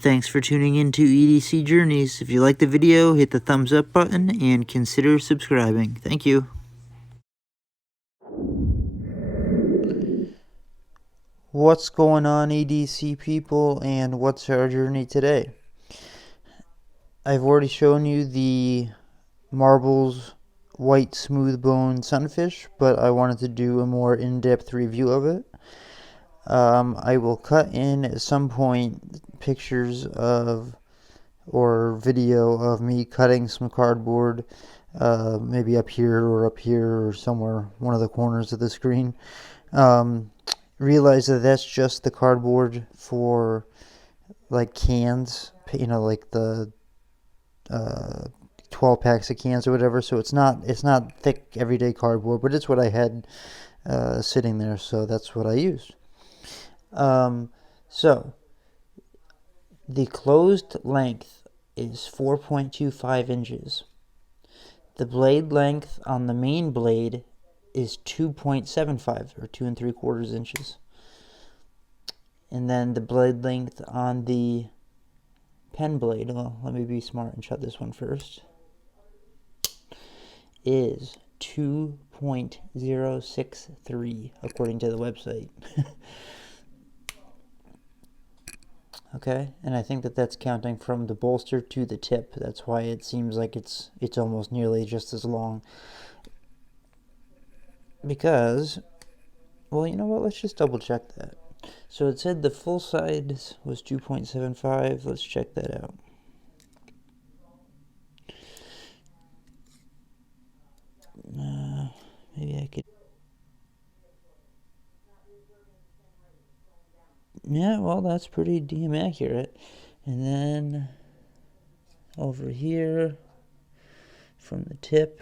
Thanks for tuning in to EDC Journeys. If you like the video, hit the thumbs up button and consider subscribing. Thank you. What's going on, EDC people, and what's our journey today? I've already shown you the Marbles White Smooth Bone Sunfish, but I wanted to do a more in-depth review of it. I will cut in at some point pictures of or video of me cutting some cardboard, maybe up here or somewhere, one of the corners of the screen. Realize that that's just the cardboard for like cans, like the 12 packs of cans or whatever. So it's not thick everyday cardboard, but it's what I had sitting there, so that's what I used. So the closed length is 4.25 inches. The blade length on the main blade is 2.75 or 2 3/4 inches. And then the blade length on the pen blade, well, let me be smart and shut this one first, is 2.063 according to the website. Okay, and I think that that's counting from the bolster to the tip. That's why it seems like it's almost nearly just as long. Because, well, you know what? Let's just double check that. So it said the full size was 2.75. Let's check that out. Maybe I could. Yeah, well, that's pretty damn accurate. And then over here from the tip,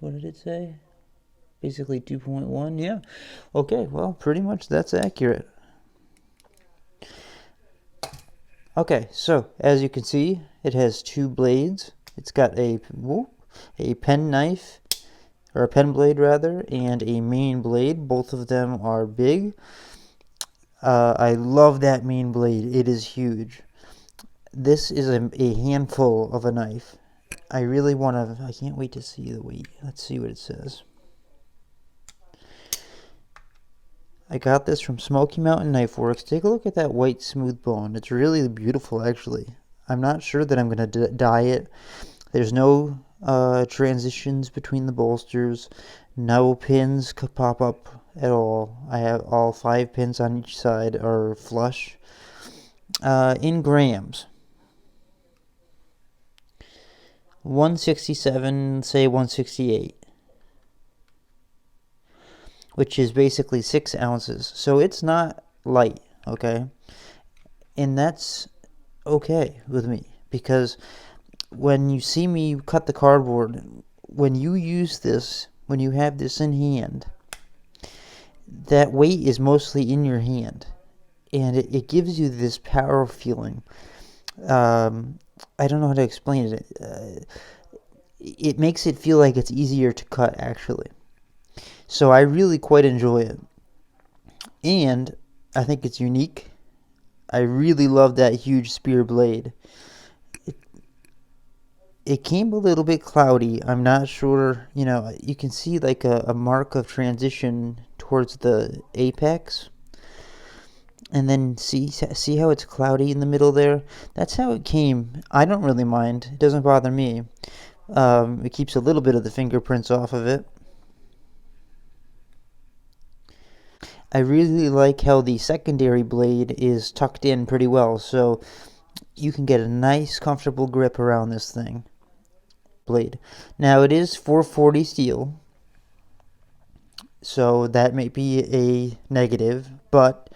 what did it say? Basically 2.1, yeah. Okay, well, pretty much that's accurate. Okay, so as you can see, it has two blades. It's got a pen knife, or a pen blade rather, and a main blade. Both of them are big. I love that main blade. It is huge. This is a handful of a knife. I can't wait to see the weight. Let's see what it says. I got this from Smoky Mountain Knife Works. Take a look at that white smooth bone. It's really beautiful, actually. I'm not sure that I'm going to dye it. There's no transitions between the bolsters. No pins could pop up at all. I have all 5 pins on each side are flush. In grams, 167, say 168, which is basically 6 ounces. So it's not light, okay? And that's okay with me, because when you see me cut the cardboard, when you use this, when you have this in hand, that weight is mostly in your hand, and it gives you this power feeling. I don't know how to explain it. It makes it feel like it's easier to cut, actually. So I really quite enjoy it, and I think it's unique. I really love that huge spear blade. It came a little bit cloudy. I'm not sure, you can see like a mark of transition towards the apex. And then see how it's cloudy in the middle there? That's how it came. I don't really mind. It doesn't bother me. It keeps a little bit of the fingerprints off of it. I really like how the secondary blade is tucked in pretty well, so you can get a nice comfortable grip around this thing. Blade. Now it is 440 steel, so that may be a negative, but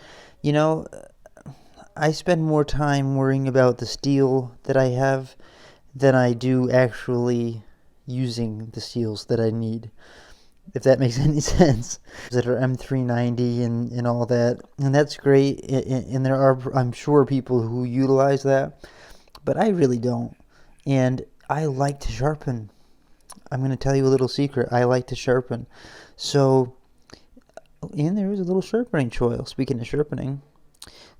I spend more time worrying about the steel that I have than I do actually using the steels that I need, if that makes any sense. That are M390 and all that, and that's great, and there are, I'm sure, people who utilize that, but I really don't. And I like to sharpen. I'm going to tell you a little secret. I like to sharpen. So, and there is a little sharpening choil. Speaking of sharpening,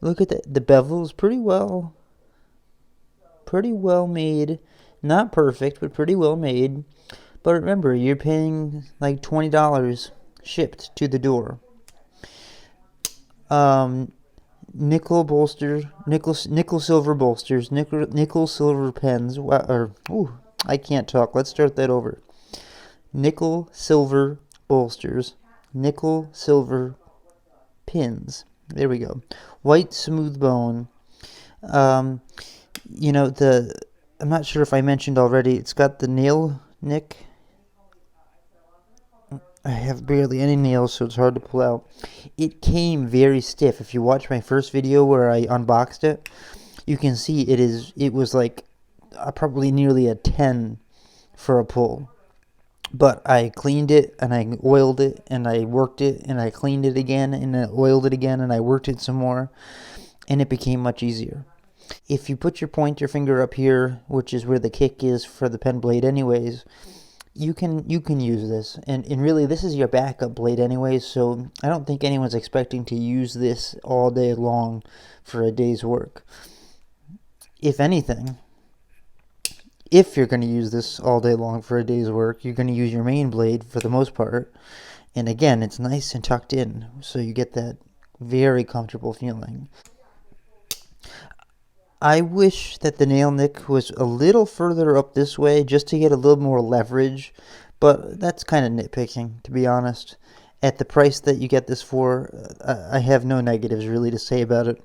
Look at the bevel's pretty well made. Not perfect, but pretty well made. But remember, you're paying like $20 shipped to the door. Um, nickel bolsters, nickel silver bolsters, nickel silver pens. I can't talk. Let's start that over. Nickel silver bolsters, nickel silver pins. There we go. White smooth bone. Um, I'm not sure if I mentioned already. It's got the nail nick. I have barely any nails, so it's hard to pull out. It came very stiff. If you watch my first video where I unboxed it, you can see it was like probably nearly a 10 for a pull. But I cleaned it and I oiled it and I worked it and I cleaned it again and I oiled it again and I worked it some more, and it became much easier. If you put your pointer finger up here, which is where the kick is for the pen blade anyways, you can use this, and really this is your backup blade anyways, so I don't think anyone's expecting to use this all day long for a day's work. If anything, if you're going to use this all day long for a day's work, you're going to use your main blade for the most part, and again, it's nice and tucked in, so you get that very comfortable feeling. I wish that the nail nick was a little further up this way just to get a little more leverage, but that's kind of nitpicking, to be honest. At the price that you get this for, I have no negatives really to say about it.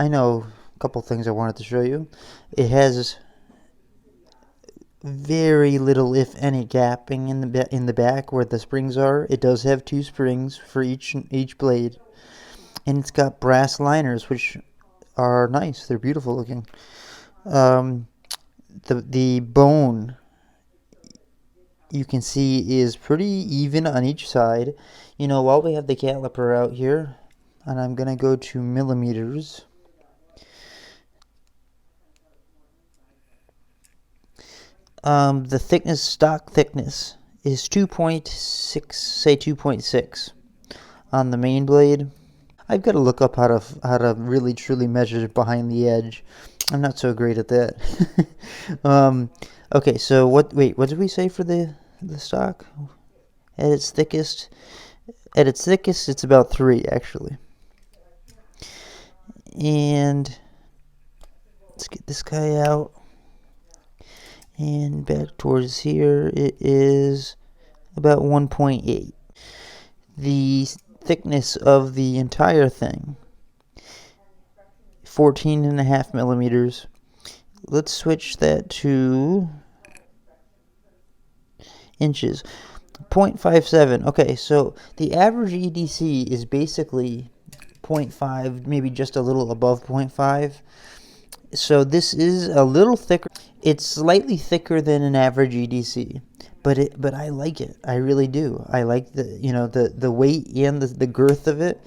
I know a couple things I wanted to show you. It has very little, if any, gapping in the back where the springs are. It does have 2 springs for each blade, and it's got brass liners, which are nice. They're beautiful looking. The bone, you can see, is pretty even on each side. While we have the caliper out here, and I'm gonna go to millimeters. The stock thickness is 2.6, say 2.6 on the main blade. I've got to look up how to really truly measure behind the edge. I'm not so great at that. Okay, so what did we say for the stock? At its thickest, it's about 3 actually. And let's get this guy out. And back towards here, it is about 1.8. The thickness of the entire thing, 14.5 millimeters. Let's switch that to inches. 0.57. Okay, so the average EDC is basically 0.5, maybe just a little above 0.5. So this is a little thicker. It's slightly thicker than an average EDC, but I like it. I really do. I like the weight and the girth of it.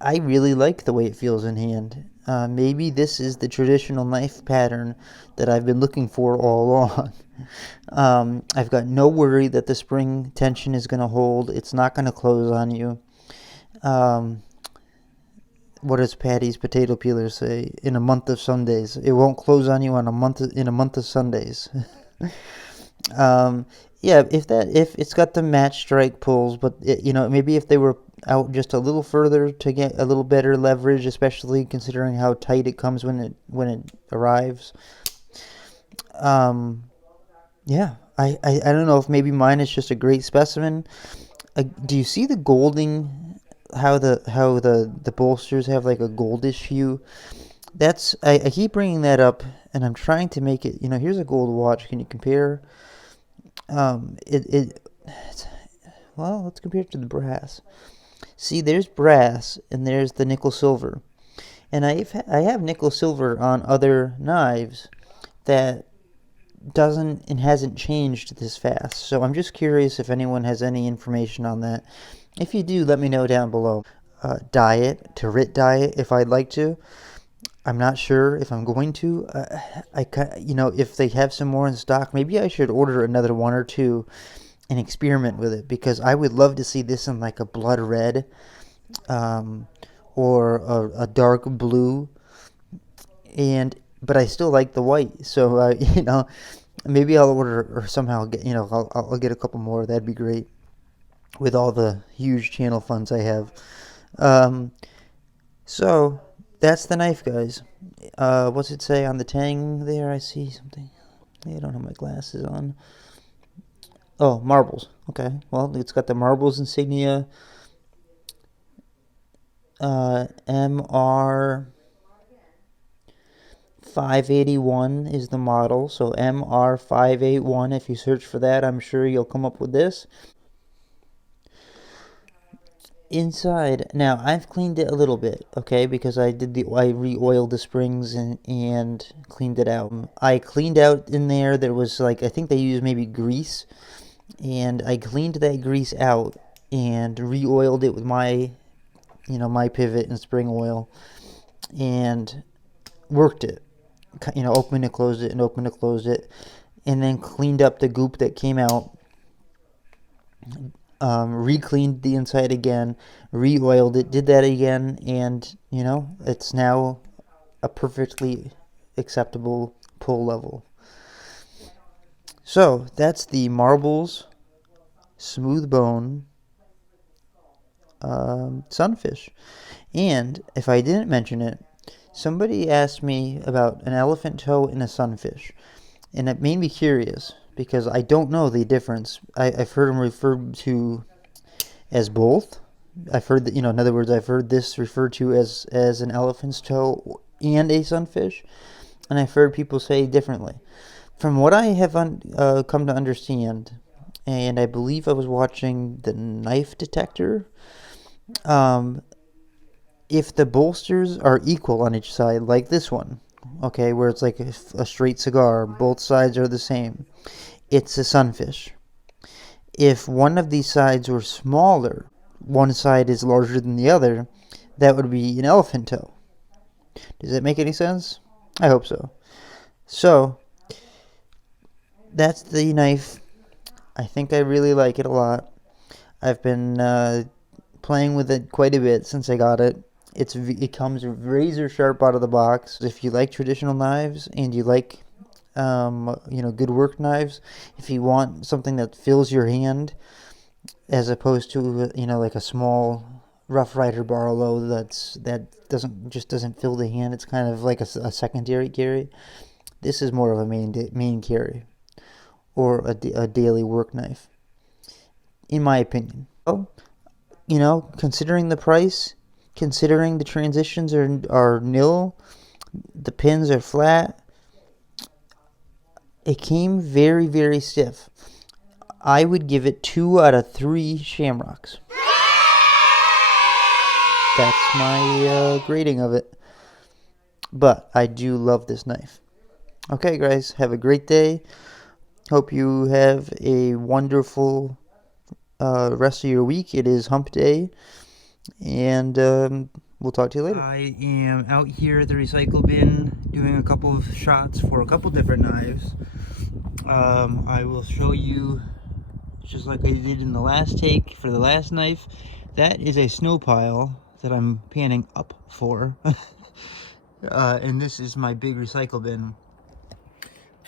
I really like the way it feels in hand. Maybe this is the traditional knife pattern that I've been looking for all along. I've got no worry that the spring tension is going to hold. It's not going to close on you. What does Patty's potato peeler say? In a month of Sundays, it won't close on you in a month of Sundays. Yeah, if it's got the match strike pulls, but maybe if they were out just a little further to get a little better leverage, especially considering how tight it comes when it arrives. Yeah, I don't know if maybe mine is just a great specimen. Do you see the golding? How the bolsters have like a goldish hue. I keep bringing that up, and I'm trying to make it. Here's a gold watch. Can you compare? Well, let's compare it to the brass. See, there's brass, and there's the nickel silver, and I have nickel silver on other knives that doesn't and hasn't changed this fast. So I'm just curious if anyone has any information on that. If you do, let me know down below. To RIT diet if I'd like to. I'm not sure if I'm going to. If they have some more in stock, maybe I should order another 1 or 2 and experiment with it, because I would love to see this in like a blood red, or a dark blue, but I still like the white. So you know, maybe I'll order or somehow get, you know, I'll get a couple more. That'd be great with all the huge channel funds I have. So that's the knife, guys. What's it say on the tang there? I see something. I don't have my glasses on. Oh, marbles. Okay. Well, it's got the marbles insignia. MR 581 is the model. So MR 581. If you search for that, I'm sure you'll come up with this. Inside, now I've cleaned it a little bit, okay, because I re-oiled the springs and cleaned it out. I cleaned out in there. There was like, I think they used maybe grease, and I cleaned that grease out and re-oiled it with my, you know, my pivot and spring oil, and worked it. You know, opened and closed it and opened and closed it, and then cleaned up the goop that came out. Re-cleaned the inside again, re-oiled it, did that again, and you know, it's now a perfectly acceptable pull level. So that's the Marbles Smooth Bone Sunfish. And if I didn't mention it, somebody asked me about an elephant toe and a sunfish, and it made me curious because I don't know the difference. I've heard them referred to as both. I've heard that, you know, in other words, I've heard this referred to as an elephant's toe and a sunfish, and I've heard people say differently. From what I have come to understand, and I believe I was watching the Knife Detector, if the bolsters are equal on each side, like this one, okay, where it's like a straight cigar, both sides are the same, it's a sunfish. If one of these sides were smaller, one side is larger than the other, that would be an elephant toe. Does that make any sense? I hope so. So, that's the knife. I think I really like it a lot. I've been playing with it quite a bit since I got it. It comes razor sharp out of the box. If you like traditional knives and you like you know, good work knives, if you want something that fills your hand as opposed to, you know, like a small Rough Rider Barlow that doesn't fill the hand, it's kind of like a secondary carry. This is more of a main carry, or a daily work knife, in my opinion. Oh, you know, considering the price, considering the transitions are nil, the pins are flat, it came very, very stiff. I would give it 2 out of 3 shamrocks. That's my grading of it. But I do love this knife. Okay, guys, have a great day. Hope you have a wonderful rest of your week. It is hump day, and we'll talk to you later. I am out here at the recycle bin doing a couple of shots for a couple different knives. I will show you, just like I did in the last take for the last knife. That is a snow pile that I'm panning up for. And this is my big recycle bin.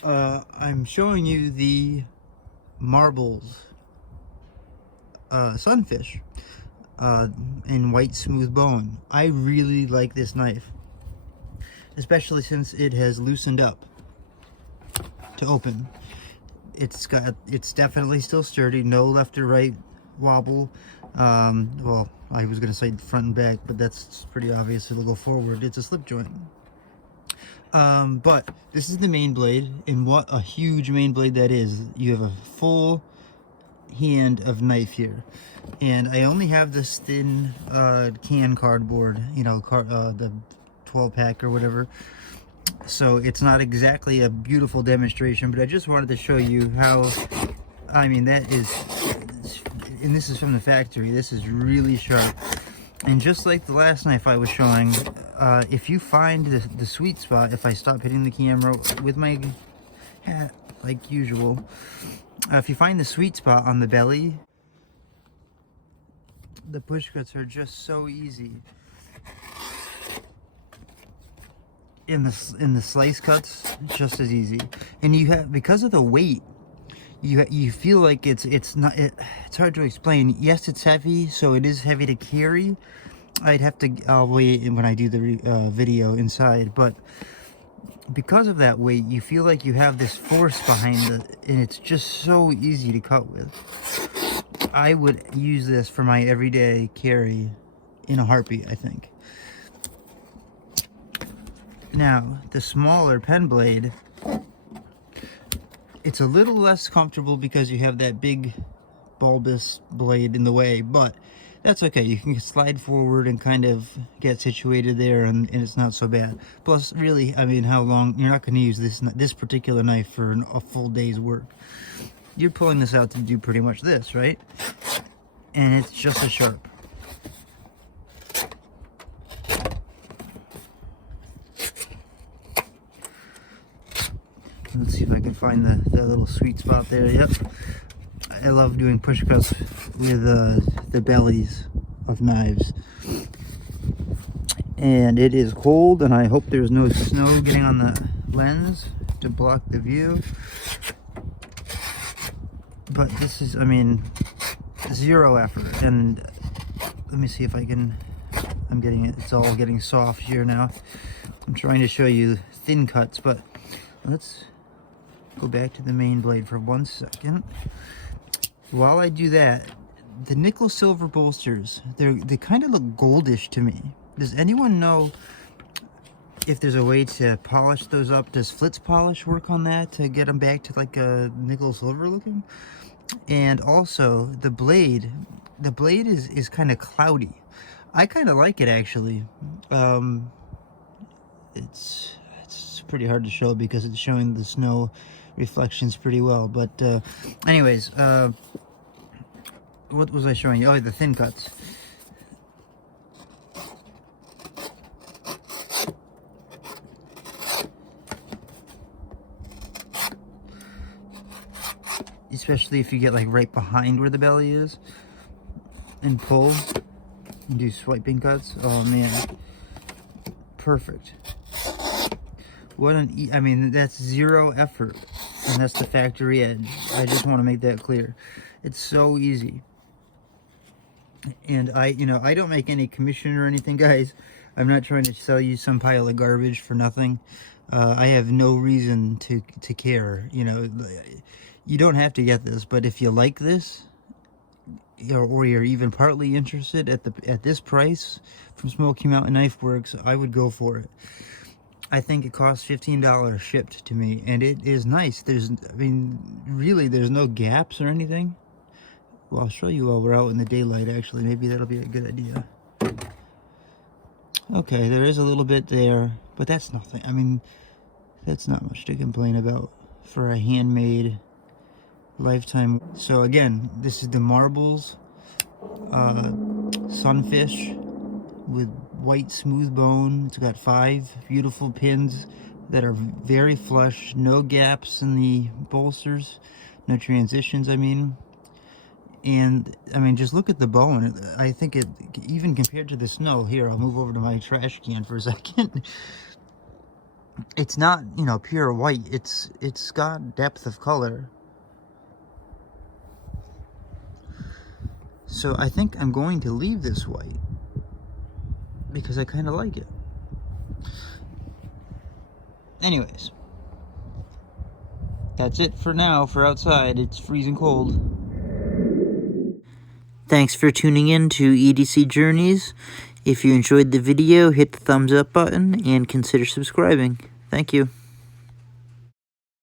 I'm showing you the Marbles Sunfish in white smooth bone. I really like this knife, especially since it has loosened up to open. It's definitely still sturdy, no left or right wobble. Well, I was gonna say front and back, but that's pretty obvious. It'll go forward. It's a slip joint. But this is the main blade, and what a huge main blade that is. You have a full hand of knife here, and I only have this thin can cardboard, you know, the 12 pack or whatever, so it's not exactly a beautiful demonstration, but I just wanted to show you how, I mean, that is, and this is from the factory, this is really sharp. And just like the last knife I was showing, if you find the sweet spot, if I stop hitting the camera with my hat like usual, if you find the sweet spot on the belly, the push cuts are just so easy. in the slice cuts, just as easy. And you have, because of the weight, you feel like it's hard to explain. Yes, it's heavy, so it is heavy to carry. I'll weigh it when I do the video inside, but because of that weight, you feel like you have this force behind it, and it's just so easy to cut with. I would use this for my everyday carry in a heartbeat, I think. Now, the smaller pen blade, it's a little less comfortable because you have that big bulbous blade in the way, but that's okay. You can slide forward and kind of get situated there, and it's not so bad. Plus, really, I mean, how long? You're not going to use this particular knife for a full day's work. You're pulling this out to do pretty much this, right? And it's just as sharp. Let's see if I can find the little sweet spot there. Yep. I love doing push cuts with the bellies of knives. And it is cold, and I hope there's no snow getting on the lens to block the view. But this is, I mean, zero effort. And let me see if I can, I'm getting it, it's all getting soft here now. I'm trying to show you thin cuts, but let's go back to the main blade for 1 second. While I do that, the nickel silver bolsters, they kind of look goldish to me. Does anyone know if there's a way to polish those up? Does Flitz polish work on that to get them back to like a nickel silver looking? And also the blade is kind of cloudy. I kind of like it, actually. It's pretty hard to show because it's showing the snow reflections pretty well, but anyways, what was I showing you? Oh, the thin cuts. Especially if you get like right behind where the belly is and pull and do swiping cuts. Oh man, perfect. What an I mean, that's zero effort, and that's the factory edge. I just want to make that clear. It's so easy. And I don't make any commission or anything, guys. I'm not trying to sell you some pile of garbage for nothing. I have no reason to care. You don't have to get this, but if you like this, or you're even partly interested at this price from Smoky Mountain Knife Works, I would go for it. I think it costs $15 shipped to me, and it is nice. Really, there's no gaps or anything. Well, I'll show you while we're out in the daylight, actually. Maybe that'll be a good idea. Okay, there is a little bit there, but that's nothing. I mean, that's not much to complain about for a handmade lifetime. So again, this is the Marbles Sunfish with white smooth bone. It's got 5 beautiful pins that are very flush, no gaps in the bolsters, no transitions, I mean. And I mean, just look at the bone. I think it, even compared to the snow, here, I'll move over to my trash can for a second. It's not, pure white. It's got depth of color. So I think I'm going to leave this white because I kind of like it. Anyways, that's it for now for outside. It's freezing cold. Thanks for tuning in to EDC Journeys. If you enjoyed the video, hit the thumbs up button and consider subscribing. Thank you.